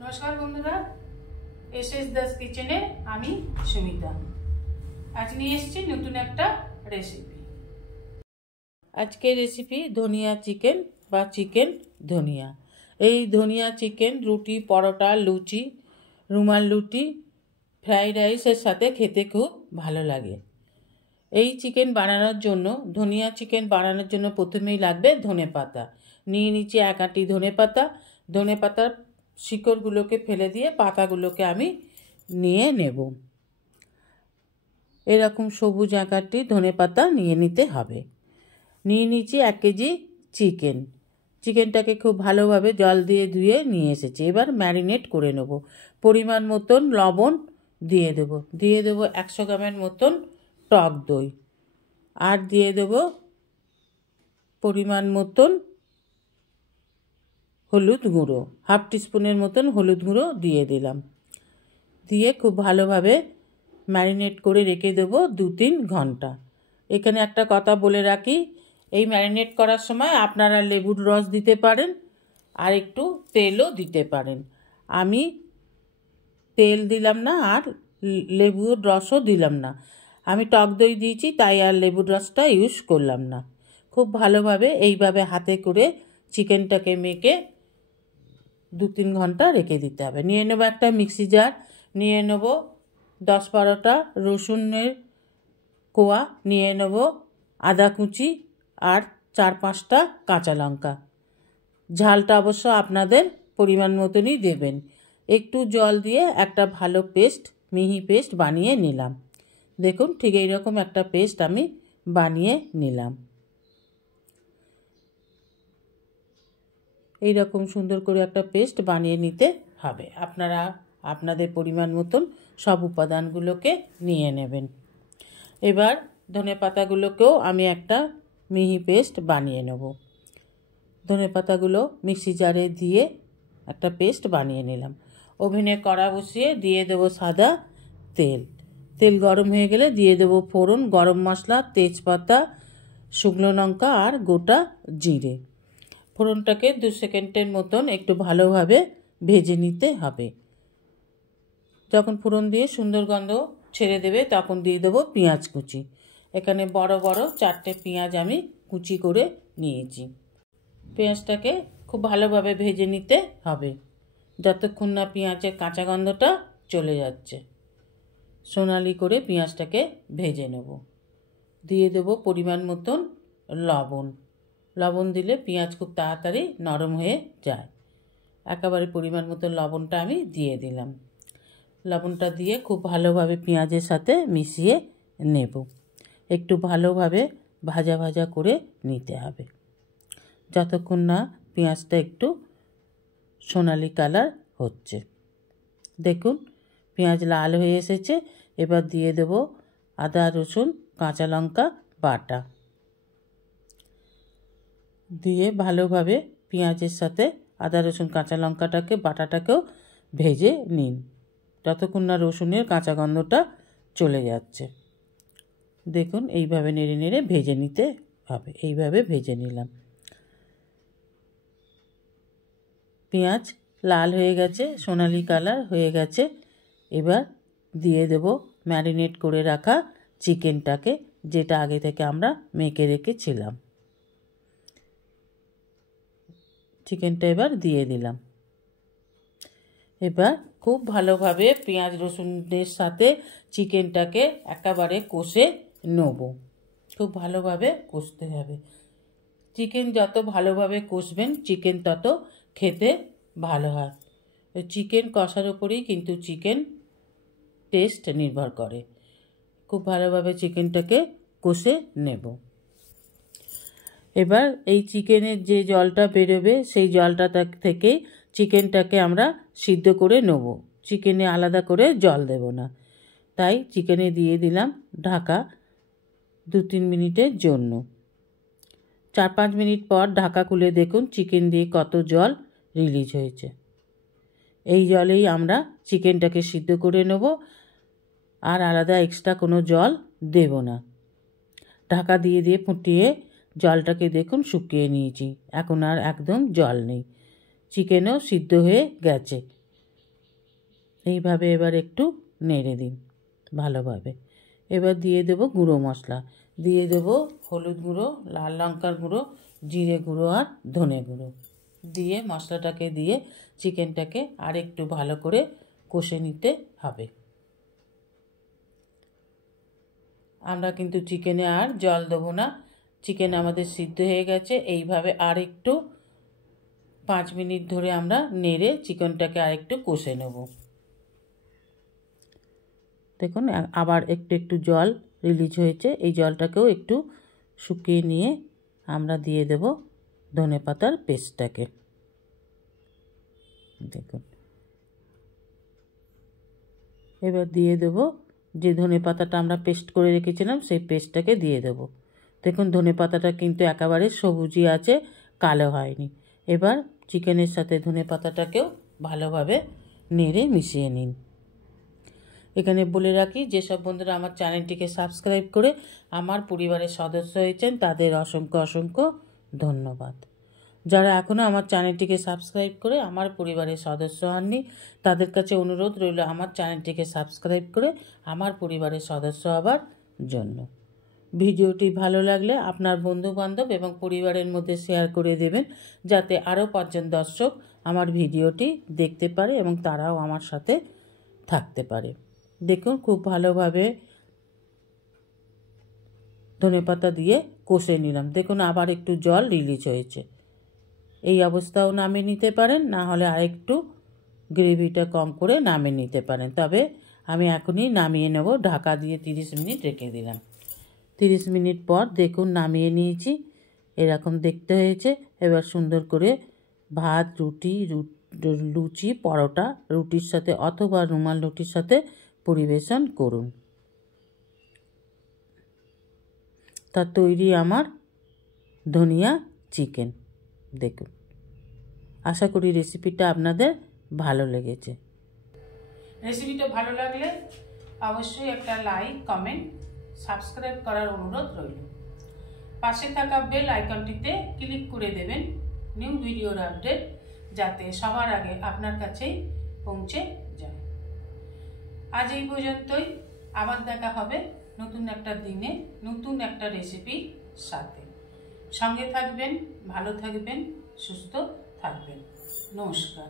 নমস্কার বন্ধুরা, এসএস দাস কিচেনে আমি সুমিতা আজ নিয়ে এসেছি নতুন একটা রেসিপি। আজকের রেসিপি ধনিয়া চিকেন বা চিকেন ধনিয়া। এই ধনিয়া চিকেন রুটি, পরোটা, লুচি, রুমাল রুটি, ফ্রাইড রাইসের সাথে খেতে খুব ভালো লাগে। এই চিকেন বানানোর জন্য ধনিয়া চিকেন বানানোর জন্য প্রথমেই লাগবে ধনেপাতা। নিয়ে নিচে 1 আঁটি ধনেপাতা। ধনেপাতার শিকড়গুলোকে ফেলে দিয়ে পাতাগুলোকে আমি নিয়ে নেব। এরকম সবুজ 1 আঁটি ধনেপাতা নিয়ে নিতে হবে। নিয়ে নিচ্ছি 1 কেজি চিকেন। চিকেনটাকে খুব ভালোভাবে জল দিয়ে ধুয়ে নিয়ে এসেছি। এবার ম্যারিনেট করে নেব। পরিমাণ মতন লবণ দিয়ে দেব। 100 গ্রামের মতন টক দই, আর দিয়ে দেব পরিমাণ মতন হলুদ গুঁড়ো, 1/2 টিস্পুনের মতন হলুদ গুঁড়ো দিয়ে দিলাম। দিয়ে খুব ভালোভাবে ম্যারিনেট করে রেখে দেবো 2-3 ঘন্টা। এখানে একটা কথা বলে রাখি, এই ম্যারিনেট করার সময় আপনারা লেবুর রস দিতে পারেন, আর একটু তেলও দিতে পারেন। আমি তেল দিলাম না আর লেবুর রসও দিলাম না। আমি টক দই দিয়েছি, তাই আর লেবুর রসটা ইউজ করলাম না। খুব ভালোভাবে এইভাবে হাতে করে চিকেনটাকে মেখে 2-3 ঘন্টা রেখে দিতে হবে। নিয়ে নেব একটা মিক্সি জার, নিয়ে নেব 10-12টা রসুনের কোয়া, নিয়ে নেব আদা কুচি আর 4-5টা কাঁচা লঙ্কা। ঝালটা অবশ্য আপনাদের পরিমাণ মতনই দেবেন। একটু জল দিয়ে একটা ভালো পেস্ট, মিহি পেস্ট বানিয়ে নিলাম। দেখুন, ঠিক এইরকম একটা পেস্ট আমি বানিয়ে নিলাম। এইরকম সুন্দর করে একটা পেস্ট বানিয়ে নিতে হবে। আপনারা আপনাদের পরিমাণ মতন সব উপাদানগুলোকে নিয়ে নেবেন। এবার ধনেপাতাগুলোকেও আমি একটা মিহি পেস্ট বানিয়ে নেব। ধনেপাতাগুলো মিক্সি জারে দিয়ে একটা পেস্ট বানিয়ে নিলাম। ওভেনে কড়া বসিয়ে দিয়ে দেবো সাদা তেল। তেল গরম হয়ে গেলে দিয়ে দেবো ফোড়ন, গরম মশলা, তেজপাতা, শুকনো লঙ্কা আর গোটা জিরে। ফোড়নটাকে 2 সেকেন্ডের মতন একটু ভালোভাবে ভেজে নিতে হবে। যখন ফোড়ন দিয়ে সুন্দর গন্ধ ছেড়ে দেবে তখন দিয়ে দেবো পেঁয়াজ কুচি। এখানে বড় বড় 4টে পেঁয়াজ আমি কুচি করে নিয়েছি। পেঁয়াজটাকে খুব ভালোভাবে ভেজে নিতে হবে যতক্ষণ না পেঁয়াজের কাঁচা গন্ধটা চলে যাচ্ছে। সোনালি করে পেঁয়াজটাকে ভেজে নেব। দিয়ে দেবো পরিমাণ মতন লবণ। লবণ দিলে পেঁয়াজ খুব তাড়াতাড়ি নরম হয়ে যায়। একেবারে পরিমাণ মতন লবণটা আমি দিয়ে দিলাম। লবণটা দিয়ে খুব ভালোভাবে পেঁয়াজের সাথে মিশিয়ে নেব। একটু ভালোভাবে ভাজা ভাজা করে নিতে হবে যতক্ষণ না পেঁয়াজটা একটু সোনালি কালার হচ্ছে। দেখুন, পেঁয়াজ লাল হয়ে এসেছে। এবার দিয়ে দেব আদা, রসুন, কাঁচা লঙ্কা বাটা। দিয়ে ভালোভাবে পেঁয়াজের সাথে আদা, রসুন, কাঁচা লঙ্কাটাকে বাটাটাকেও ভেজে নিন যতক্ষণ না রসুনের কাঁচা গন্ধটা চলে যাচ্ছে। দেখুন, এইভাবে নেড়ে নেড়ে ভেজে নিতে হবে। এইভাবে ভেজে নিলাম। পেঁয়াজ লাল হয়ে গেছে, সোনালি কালার হয়ে গেছে। এবার দিয়ে দেব ম্যারিনেট করে রাখা চিকেনটাকে, যেটা আগে থেকে আমরা মেখে রেখেছিলাম। চিকেনটা এবার দিয়ে দিলাম। এবার খুব ভালোভাবে পেঁয়াজ রসুনের সাথে চিকেনটাকে একেবারে কষে নেব। খুব ভালোভাবে কষতে হবে। চিকেন যত ভালোভাবে কষবেন চিকেন তত খেতে ভালো হয়। চিকেন কষার উপরেই কিন্তু চিকেন টেস্ট নির্ভর করে। খুব ভালোভাবে চিকেনটাকে কষে নেব। এবার এই চিকেনের যে জলটা বেরোবে সেই জলটা থেকে চিকেনটাকে আমরা সিদ্ধ করে নেব। চিকেনে আলাদা করে জল দেব না, তাই চিকেনে দিয়ে দিলাম ঢাকা 2-3 মিনিটের জন্য। 4-5 মিনিট পর ঢাকা খুলে দেখুন চিকেন দিয়ে কত জল রিলিজ হয়েছে। এই জলেই আমরা চিকেনটাকে সিদ্ধ করে নেব, আর আলাদা এক্সট্রা কোনো জল দেব না। ঢাকা দিয়ে দিয়ে ফুটিয়ে জলটাকে দেখুন শুকিয়ে নিয়েছি। এখন আর একদম জল নেই। চিকেনও সিদ্ধ হয়ে গেছে। এইভাবে এবার একটু নেড়ে দিন ভালোভাবে। এবার দিয়ে দেব গুঁড়ো মশলা, দিয়ে দেব হলুদ গুঁড়ো, লাল লঙ্কার গুঁড়ো, জিরে গুঁড়ো আর ধনে গুঁড়ো দিয়ে মশলাটাকে দিয়ে চিকেনটাকে আর একটু ভালো করে কষে নিতে হবে। আমরা কিন্তু চিকেনে আর জল দেবো না, চিকেন আমাদের সিদ্ধ হয়ে গেছে। এইভাবে আর একটু 5 মিনিট ধরে আমরা নেড়ে চিকেনটাকে আর একটু কষে নেব। দেখুন আবার একটু একটু জল রিলিজ হয়েছে, এই জলটাকেও একটু শুকিয়ে নিয়ে আমরা দিয়ে দেব ধনেপাতার পেস্টটাকে। দেখুন এবার দিয়ে দেব যে ধনেপাতাটা আমরা পেস্ট করে রেখেছিলাম সেই পেস্টটাকে দিয়ে দেব। দেখুন ধনেপাতাটা কিন্তু একেবারে সবুজই আছে, কালো হয়নি। এবার চিকেনের সাথে ধনেপাতাটাকেও ভালোভাবে নেড়ে মিশিয়ে নিন। এখানে বলে রাখি, যেসব বন্ধুরা আমার চ্যানেলটিকে সাবস্ক্রাইব করে আমার পরিবারের সদস্য হয়েছেন তাদের অসংখ্য অসংখ্য ধন্যবাদ। যারা এখনও আমার চ্যানেলটিকে সাবস্ক্রাইব করে আমার পরিবারের সদস্য হননি তাদের কাছে অনুরোধ রইল আমার চ্যানেলটিকে সাবস্ক্রাইব করে আমার পরিবারের সদস্য হবার জন্য। ভিডিওটি ভালো লাগলে আপনার বন্ধুবান্ধব এবং পরিবারের মধ্যে শেয়ার করে দেবেন, যাতে আরও 5 জন দর্শক আমার ভিডিওটি দেখতে পারে এবং তারাও আমার সাথে থাকতে পারে। দেখুন খুব ভালোভাবে ধনেপাতা দিয়ে কষে নিলাম। দেখুন আবার একটু জল রিলিজ হয়েছে। এই অবস্থাও নামিয়ে নিতে পারেন, না হলে আরেকটু গ্রেভিটা কম করে নামিয়ে নিতে পারেন। তবে আমি এখনই নামিয়ে নেব, ঢাকা দিয়ে 30 মিনিট রেখে দিলাম। 30 মিনিট পর দেখুন নামিয়ে নিয়েছি, এরকম দেখতে হয়েছে। এবার সুন্দর করে ভাত, রুটি, লুচি, পরোটা, রুটির সাথে অথবা রুমাল রুটির সাথে পরিবেশন করুন। তা তৈরি আমার ধনিয়া চিকেন। দেখুন আশা করি রেসিপিটা আপনাদের ভালো লেগেছে। রেসিপিটা ভালো লাগলে অবশ্যই একটা লাইক, কমেন্ট, সাবস্ক্রাইব করার অনুরোধ রইল। পাশে থাকা বেল আইকনটিতে ক্লিক করে দেবেন নিউ ভিডিওর আপডেট যাতে সবার আগে আপনার কাছেই পৌঁছে যায়। আজ এই পর্যন্তই, আবার দেখা হবে নতুন একটা দিনে নতুন একটা রেসিপির সাথে। সঙ্গে থাকবেন, ভালো থাকবেন, সুস্থ থাকবেন। নমস্কার।